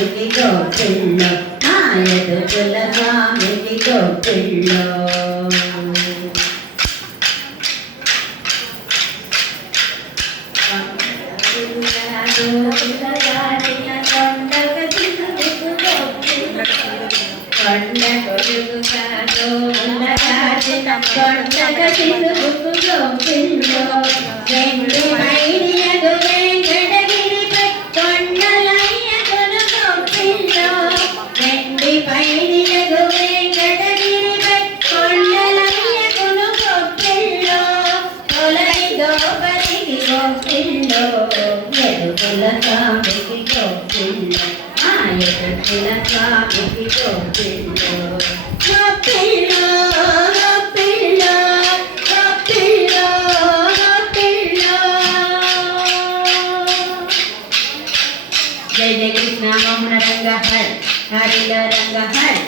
స్వామికి గోపిల్లో మాయదుల స్వామికి గోపిల్లో కొండ కొడుకు కాదో ఉండగాచిన కొండగ తిరుగుకు గోపిల్లో వెండి మైడియగు వెంకటగిరిపై కొండలయ్యకును గోపిల్లో వెండి మైడియగు వెంకటగిరిపై కొండలయ్యకును గోపిల్లో తొలగి గోపరికి గోపిల్లో ఎదుగుల స్వామికి గోపిల్లో ఎదుగుల స్వామికి గోపిల్లో గోపిల్లో గోపిల్లో గోపిల్లో గోపిల్లో జయ జయ కృష్ణ మోహన రంగ హర్ హరిల రంగ హర్